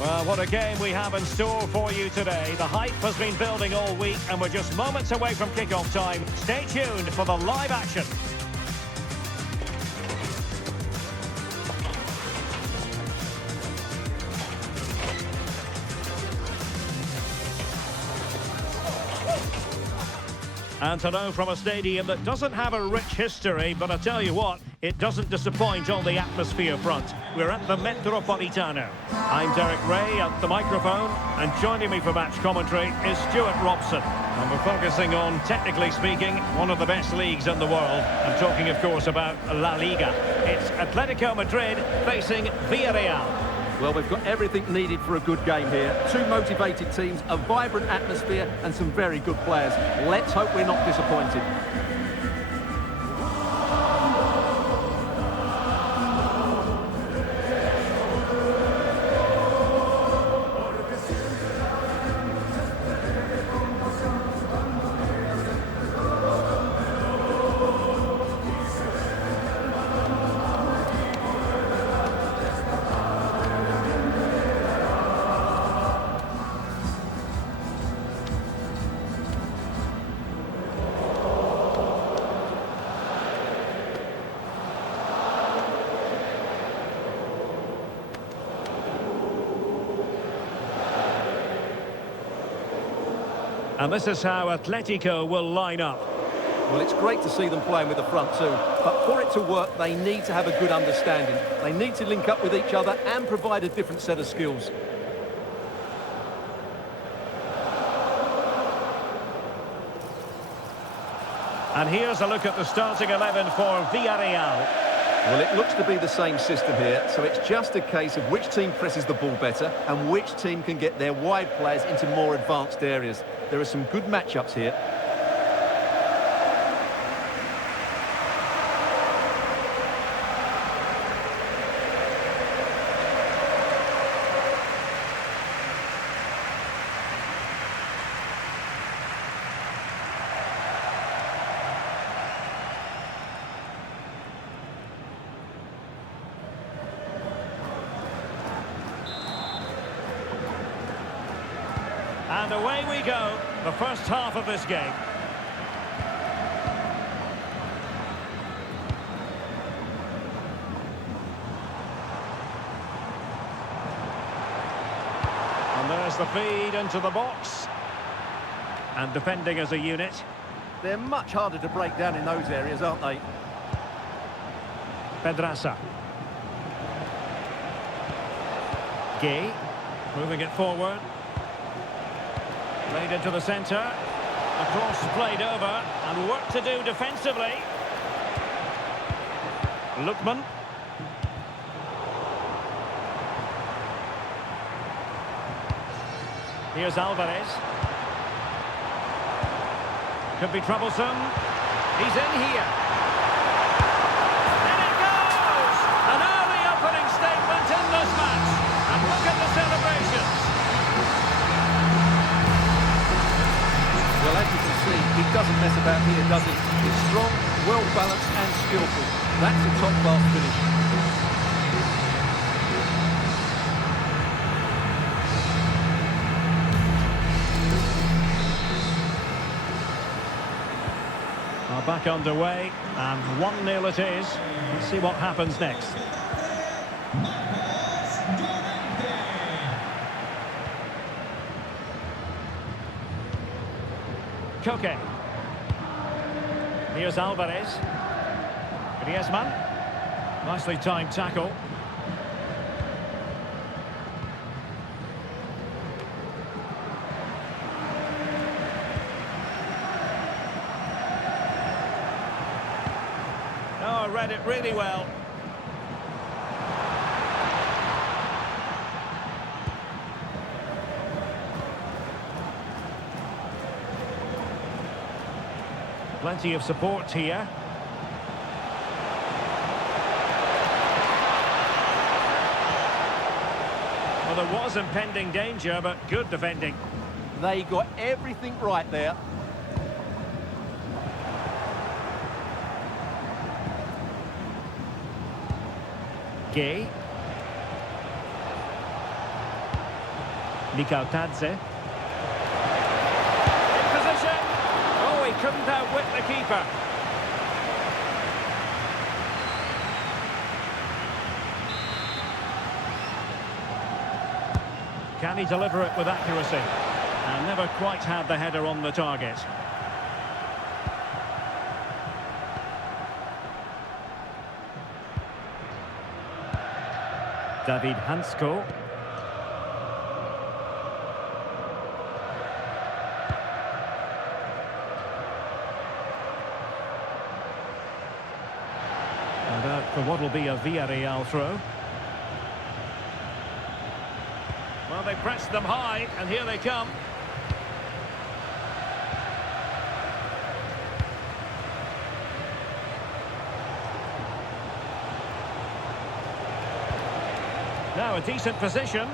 Well, what a game we have in store for you today. The hype has been building all week, and we're just moments away from kickoff time. Stay tuned for the live action. And to know from a stadium that doesn't have a rich history, but I tell you what, it doesn't disappoint on the atmosphere front. We're at the Metropolitano. I'm Derek Ray at the microphone, and joining me for match commentary is Stuart Robson. And we're focusing on, technically speaking, one of the best leagues in the world. I'm talking, of course, about La Liga. It's Atletico Madrid facing Villarreal. Well, we've got everything needed for a good game here. Two motivated teams, a vibrant atmosphere and some very good players. Let's hope we're not disappointed. And this is how Atletico will line up. Well, it's great to see them playing with the front two, but for it to work, they need to have a good understanding. They need to link up with each other and provide a different set of skills. And here's a look at the starting 11 for Villarreal. Well, it looks to be the same system here, so it's just a case of which team presses the ball better and which team can get their wide players into more advanced areas. There are some good matchups here. And away we go, the first half of this game. And there's the feed into the box. And defending as a unit. They're much harder to break down in those areas, aren't they? Pedraza. Gay, moving it forward. Played into the centre. The cross played over. And work to do defensively. Lookman. Here's Alvarez. Could be troublesome. He's in here. And it goes! An early opening statement in this match. And look at the celebrations. Well, as you can see, he doesn't mess about here, does he? He's strong, well-balanced and skillful. That's a top-class finish. Back underway, and 1-0 it is. Let's see what happens next. Koke. Here's Alvarez. Griezmann. Nicely timed tackle. Oh, read it really well. Plenty of support here. Well, there was impending danger, but good defending. They got everything right there. Gay. Tadze. In position. Oh, he couldn't outwit the keeper. Can he deliver it with accuracy? And never quite had the header on the target. David Hansko. And out for what will be a Villarreal throw. Well, they pressed them high, and here they come. Now a decent position.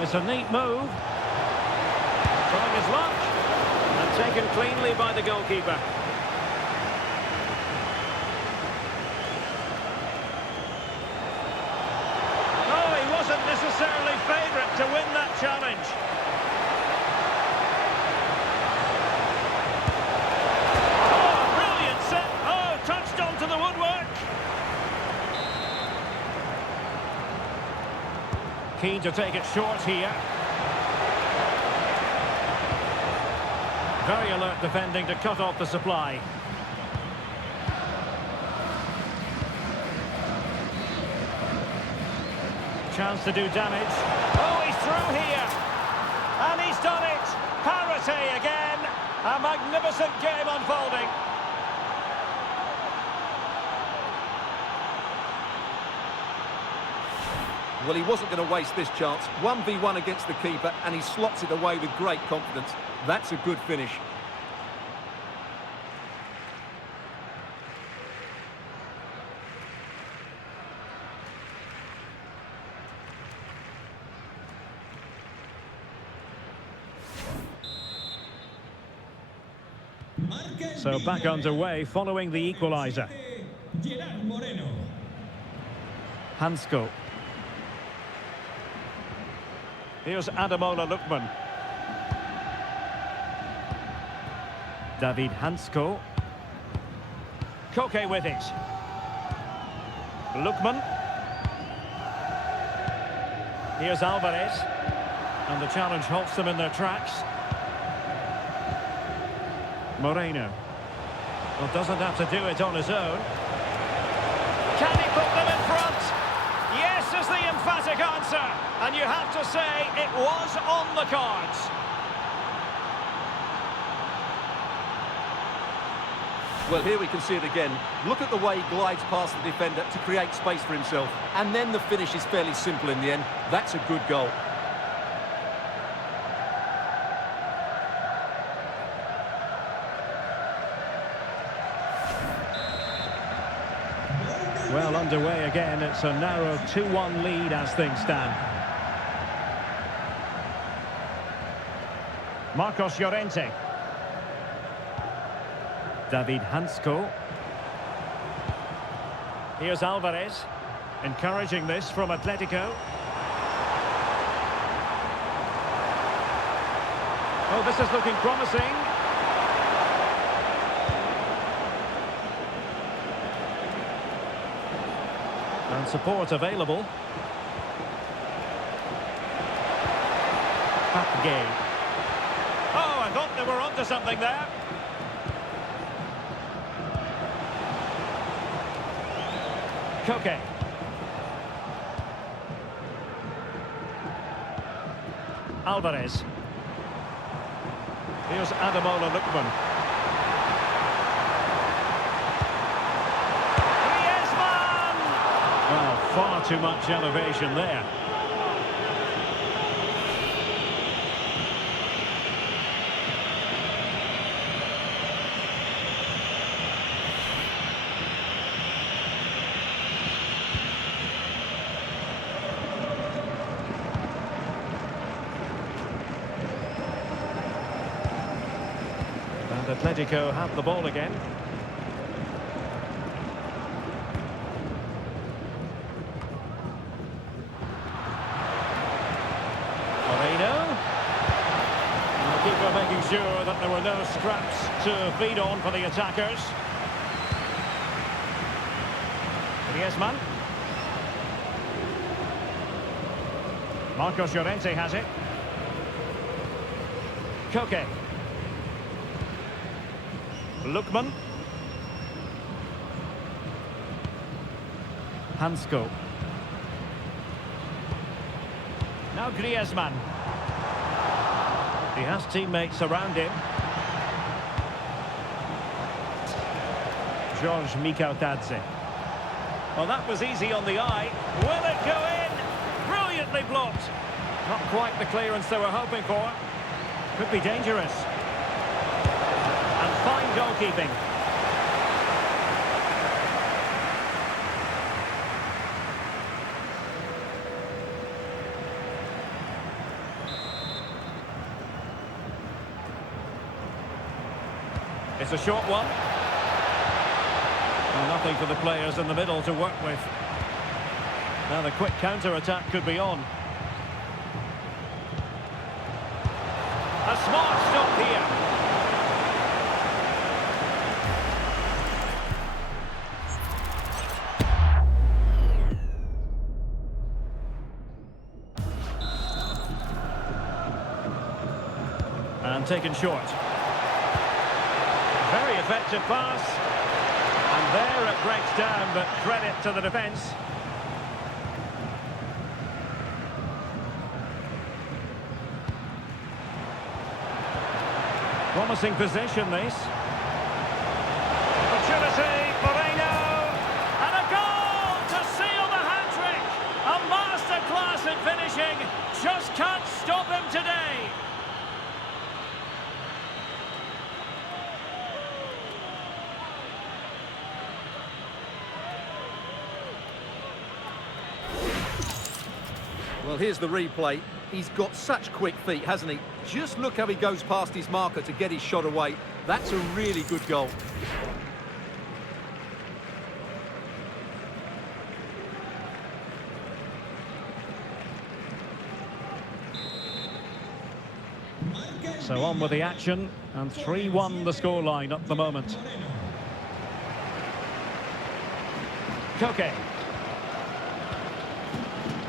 It's a neat move. Trying his luck. And taken cleanly by the goalkeeper. Oh, he wasn't necessarily favourite to win that challenge. Keen to take it short here. Very alert defending to cut off the supply. Chance to do damage. Oh, he's through here. And he's done it. Parity again. A magnificent game unfolding. Well, he wasn't going to waste this chance. 1v1 against the keeper, and he slots it away with great confidence. That's a good finish. So back underway following the equaliser. Hansko. Here's Ademola Lookman. David Hansko. Koke with it. Lookman. Here's Alvarez. And the challenge halts them in their tracks. Moreno. Well, doesn't have to do it on his own. Can he put them in front? Yes is the emphatic answer. And you have to say it was on the cards. Well, here we can see it again. Look at the way he glides past the defender to create space for himself. And then the finish is fairly simple in the end. That's a good goal. Well, underway again. It's a narrow 2-1 lead as things stand. Marcos Llorente. David Hansko. Here's Alvarez. Encouraging this from Atletico. Oh, this is looking promising. And support available. Gay. Oh, I thought they were onto something there. Koke. Alvarez. Here's Ademola Lookman. Well, far too much elevation there. And Atletico have the ball again. sure that there were no scraps to feed on for the attackers. Griezmann. Marcos Llorente has it. Koke. Lookman. Hansko. Now Griezmann. He has teammates around him. George Mikautadze. Well, that was easy on the eye. Will it go in? Brilliantly blocked. Not quite the clearance they were hoping for. Could be dangerous. And fine goalkeeping. It's a short one. Well, nothing for the players in the middle to work with. Now the quick counter-attack could be on. A smart stop here. And taken short. Very effective pass. And there it breaks down, but credit to the defence. Promising position, this. Opportunity, Moreno! And a goal to seal the hat-trick! A masterclass at finishing. Just can't stop him today. Well, here's the replay. He's got such quick feet, hasn't he? Just look how he goes past his marker to get his shot away. That's a really good goal. So on with the action, and 3-1 the scoreline at the moment. Koke.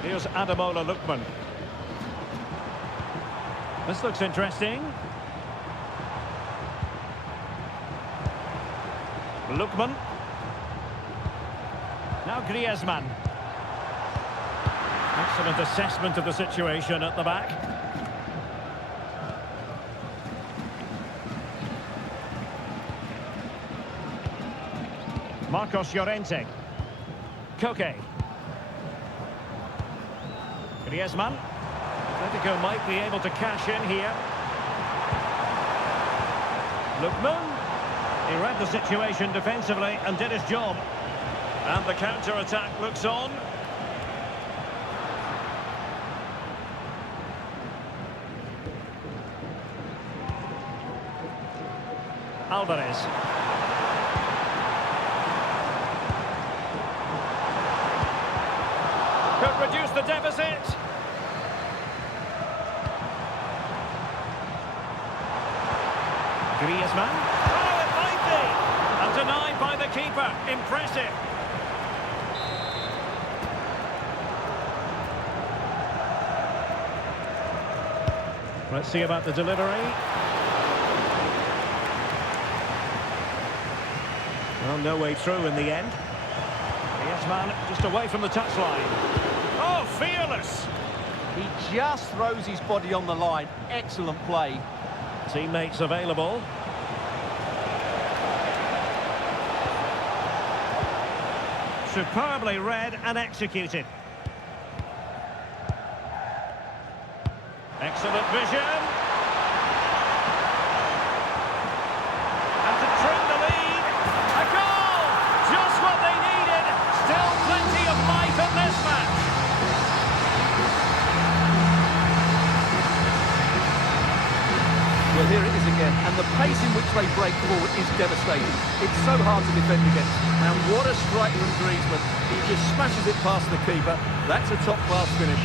Here's Ademola Lookman. This looks interesting. Lookman. Now Griezmann. Excellent assessment of the situation at the back. Marcos Llorente. Koke. Griezmann. Atletico might be able to cash in here. Lookman. He read the situation defensively and did his job. And the counter-attack looks on. Alvarez. Could reduce the deficit. Griezmann. Oh, it might be! And denied by the keeper. Impressive. Let's see about the delivery. Well, no way through in the end. Griezmann just away from the touchline. Oh, fearless! He just throws his body on the line. Excellent play. Teammates available. Superbly read and executed. Excellent vision. And to trim the lead. A goal! Just what they needed. Still plenty of life in this match. Well, here it is again, and the pace in which they break forward is devastating. It's so hard to defend against. And what a strike from Griezmann. He just smashes it past the keeper. That's a top-class finish.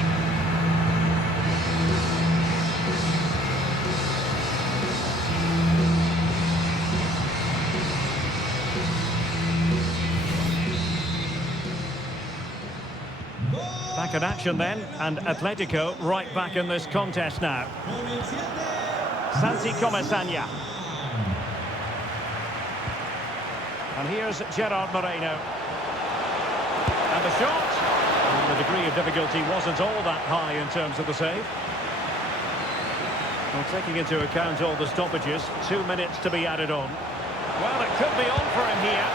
Back in action then, and Atletico right back in this contest now. Santi Comesaña. And here's Gerard Moreno. And the shot. And the degree of difficulty wasn't all that high in terms of the save. Well, taking into account all the stoppages, 2 minutes to be added on. Well, it could be on for him here.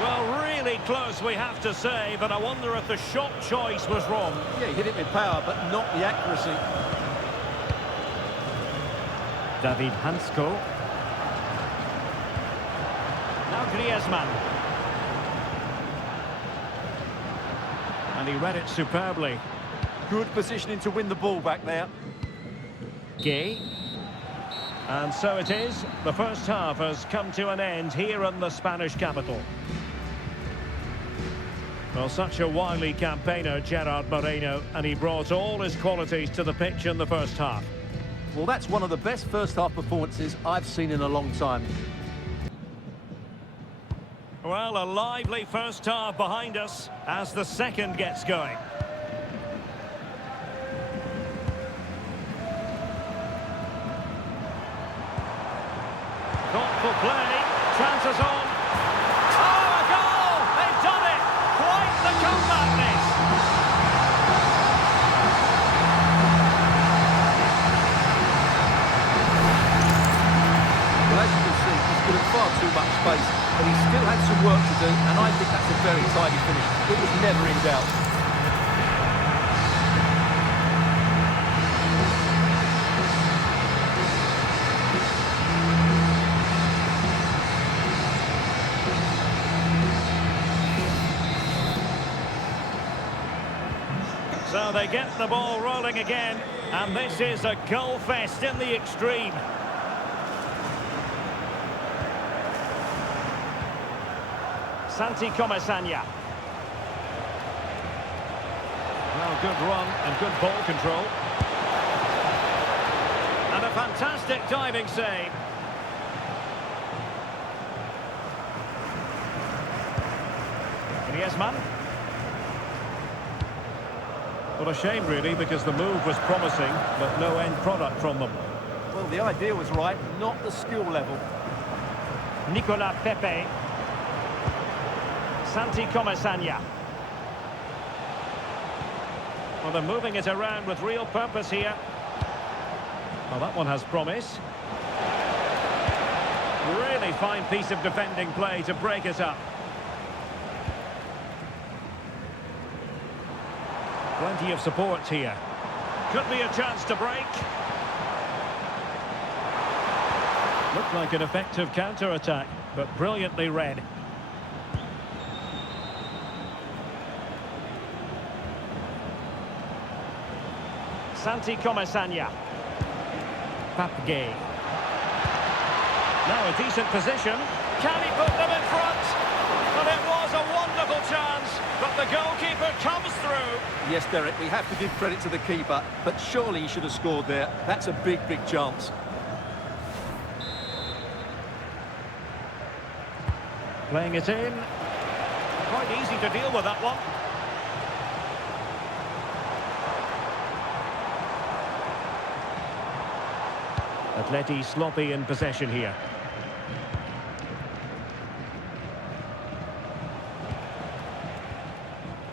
Well, really close, we have to say, but I wonder if the shot choice was wrong. Yeah, he hit it with power, but not the accuracy. David Hansko. Now Griezmann. And he read it superbly. Good positioning to win the ball back there. Gay. And so it is. The first half has come to an end here in the Spanish capital. Well, such a wily campaigner, Gerard Moreno, and he brought all his qualities to the pitch in the first half. Well, that's one of the best first-half performances I've seen in a long time. Well, a lively first half behind us as the second gets going. Thoughtful play, chances on. Oh, a goal! They've done it! Quite the comeback, this! Well, as you can see, he's given far too much space, but he still had some work to do, and I think that's a very tidy finish. It was never in doubt. So they get the ball rolling again, and this is a goal fest in the extreme. Santi Comesaña. Well, good run and good ball control. And a fantastic diving save. Griezmann. Well, a shame, really, because the move was promising, but no end product from them. Well, the idea was right, not the skill level. Nicolas Pepe. Santi Comesaña. Well, they're moving it around with real purpose here. Well, that one has promise. Really fine piece of defending play to break it up. Plenty of support here. Could be a chance to break. Looked like an effective counter-attack, but brilliantly read. Santi Comesaña. Papgay. Now a decent position. Can he put them in front? And it was a wonderful chance, but the goalkeeper comes through. Yes, Derek, we have to give credit to the keeper, but surely he should have scored there. That's a big, big chance. Playing it in. Quite easy to deal with that one. Atleti sloppy in possession here.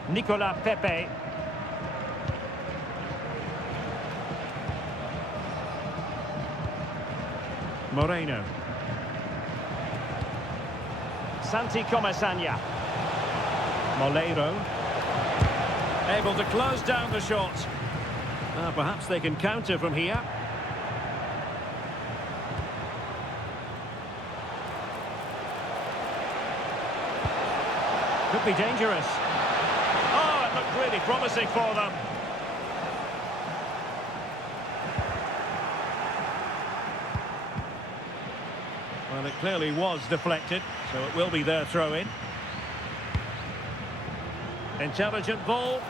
Nicolas Pepe. Moreno. Santi Comesaña. Molero. Able to close down the shot. Perhaps they can counter from here. Could be dangerous. Oh, it looked really promising for them. Well, it clearly was deflected, so it will be their throw-in. Intelligent ball.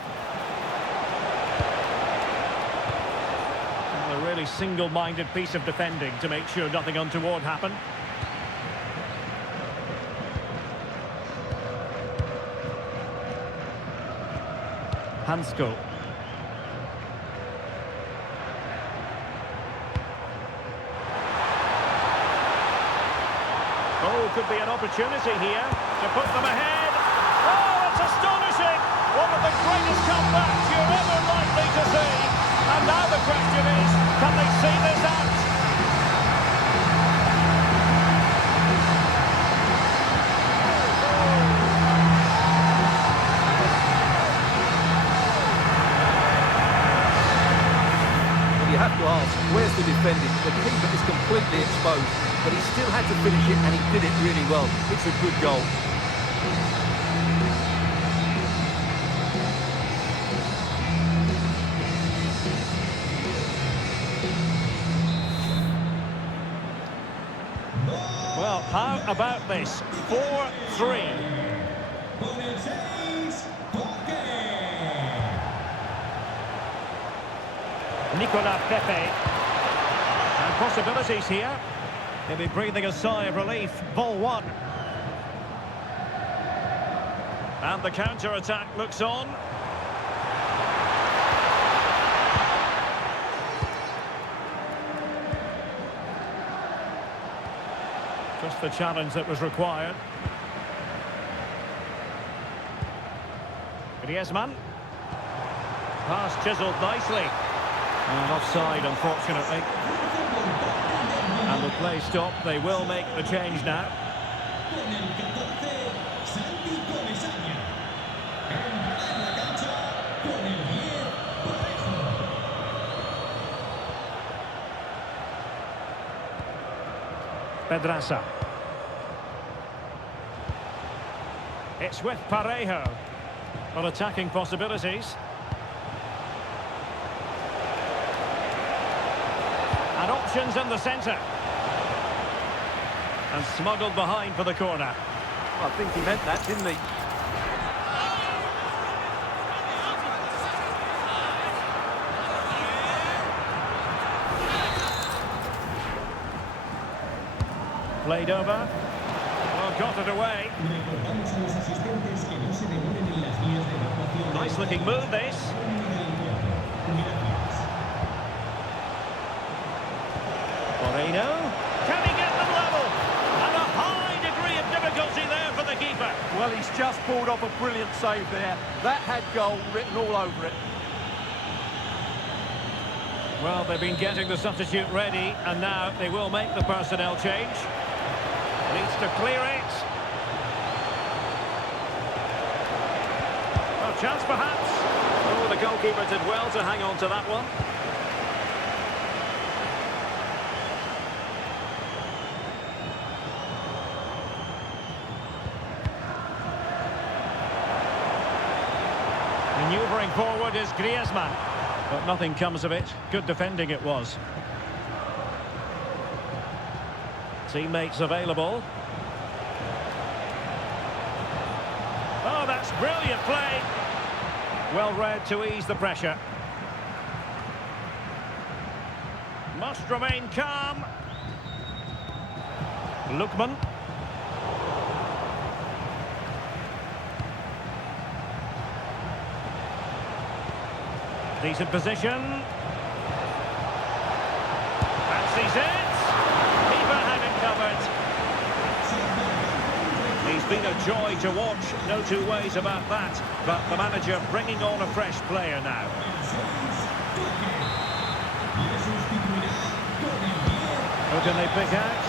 Well, a really single-minded piece of defending to make sure nothing untoward happened. Hansko. Oh, could be an opportunity here to put them ahead. Oh, it's astonishing! One of the greatest comebacks you're ever likely to see. And now the question is, can they see this out? You have to ask, where's the defending? The keeper is completely exposed, but he still had to finish it, and he did it really well. It's a good goal. Well, how about this? 4-3. Nicolas Pepe. And possibilities here. He'll be breathing a sigh of relief. Ball one. And the counter-attack looks on. Just the challenge that was required. Griezmann. Pass chiselled nicely. And offside, unfortunately. And the play stopped. They will make the change now. Pedraza. It's with Parejo. On attacking possibilities. And options in the centre. And smuggled behind for the corner. I think he meant that, didn't he? Played over. Well, got it away. Nice looking move, this. Moreno. Can he get them level? And a high degree of difficulty there for the keeper. Well, he's just pulled off a brilliant save there. That had goal written all over it. Well, they've been getting the substitute ready, and now they will make the personnel change. Needs to clear it. Well, chance perhaps. Oh, the goalkeeper did well to hang on to that one. Manoeuvring forward is Griezmann. But nothing comes of it. Good defending it was. Teammates available. Oh, that's brilliant play. Well read to ease the pressure. Must remain calm. Lookman. Decent position. Fancies it. Keeper had it covered. He's been a joy to watch, no two ways about that. But the manager bringing on a fresh player now. Who can they pick out?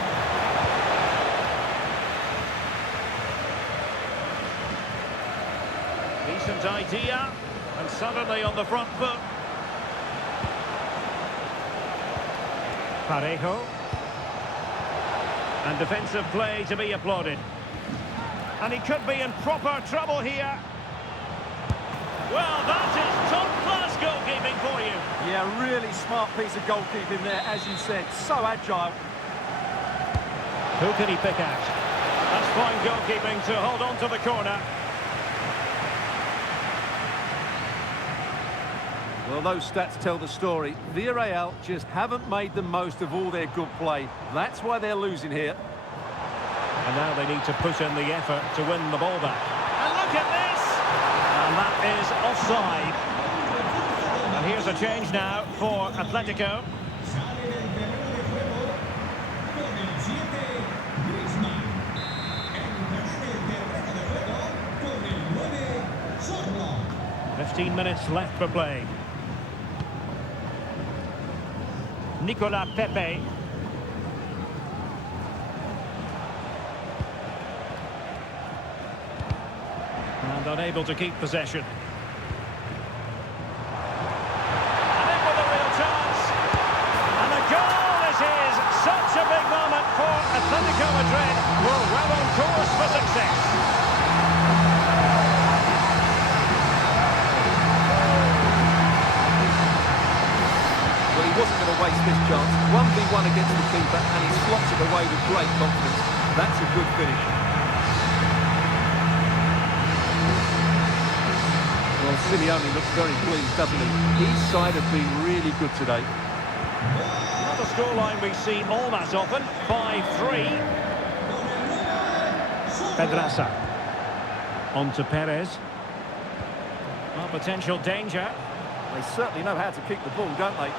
Decent idea. And suddenly on the front foot. Parejo. And defensive play to be applauded. And he could be in proper trouble here. Well, that is top-class goalkeeping for you. Yeah, really smart piece of goalkeeping there, as you said. So agile. Who can he pick out? That's fine goalkeeping to hold on to the corner. Well, those stats tell the story. Villarreal just haven't made the most of all their good play. That's why they're losing here. And now they need to put in the effort to win the ball back. And look at this! And that is offside. And here's a change now for Atletico. "15 minutes left for play." Nicolas Pepe. And unable to keep possession. And in with a real chance. And the goal is his. Such a big moment for Atletico Madrid. We're well on course for success. Well, he wasn't going to waste this chance. 1v1 against the keeper, and he slots it away with great confidence. That's a good finish. Well, Simeone looks very pleased, doesn't he? His side have been really good today. Not a scoreline we see all that often. 5-3. Pedraza. On to Perez. Well, potential danger. They certainly know how to kick the ball, don't they?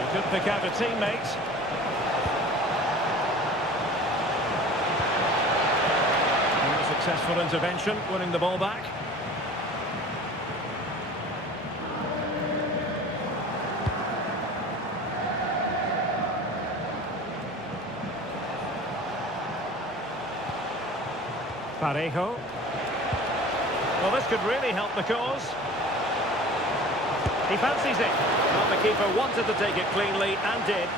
He could pick out a teammate. And a successful intervention, winning the ball back. Parejo. Well, this could really help the cause. He fancies it. Well, the keeper wanted to take it cleanly and did.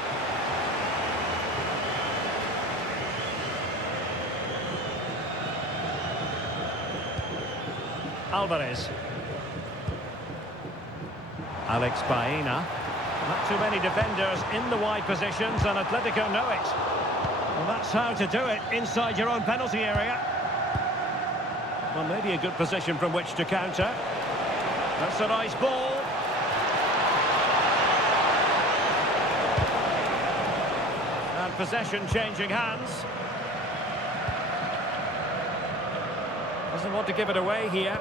Alvarez. Alex Baena. Not too many defenders in the wide positions, and Atletico know it. Well, that's how to do it inside your own penalty area. Well, maybe a good position from which to counter. That's a nice ball. And possession changing hands. Doesn't want to give it away here.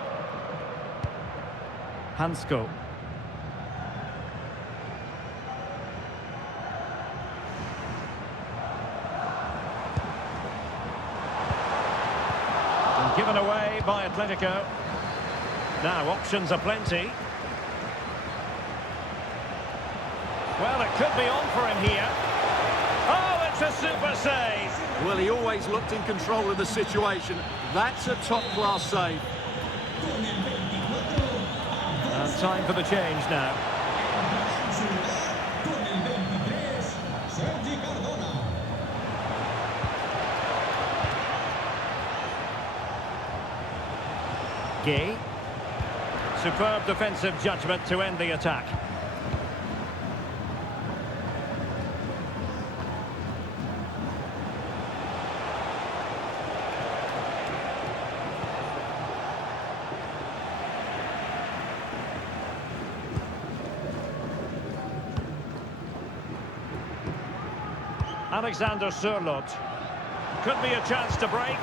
Hansko. And given away by Atletico. Now options are plenty. Well, it could be on for him here. Oh, it's a super save. Well, he always looked in control of the situation. That's a top-class save. And time for the change now. Gay. Superb defensive judgment to end the attack. Alexander Sørloth. Could be a chance to break.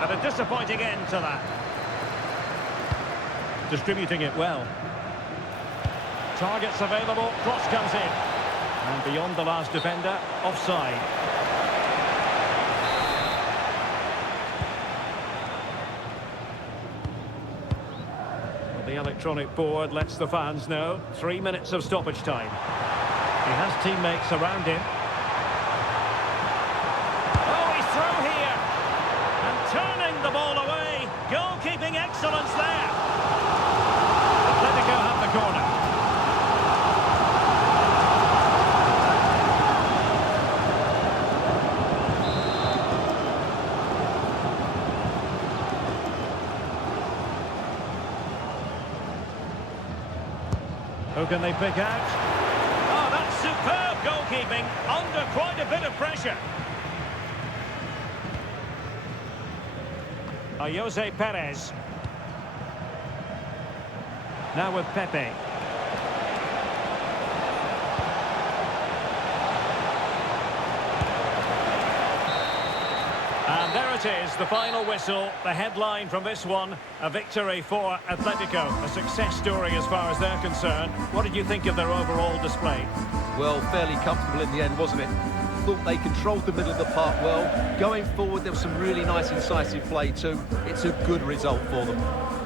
And a disappointing end to that. Distributing it well. Targets available, cross comes in. And beyond the last defender, offside. Well, the electronic board lets the fans know. 3 minutes of stoppage time. He has teammates around him. Oh, he's through here. And turning the ball away. Goalkeeping excellence there. Atletico have the corner. Who can they pick out? Oh, that's superb goalkeeping under quite a bit of pressure. Jose Perez. Now with Pepe. And there it it is, the final whistle, the headline from this one, a victory for Atletico, a success story as far as they're concerned. What did you think of their overall display? Well, fairly comfortable in the end, wasn't it? Thought they controlled the middle of the park well. Going forward, there was some really nice incisive play too. It's a good result for them.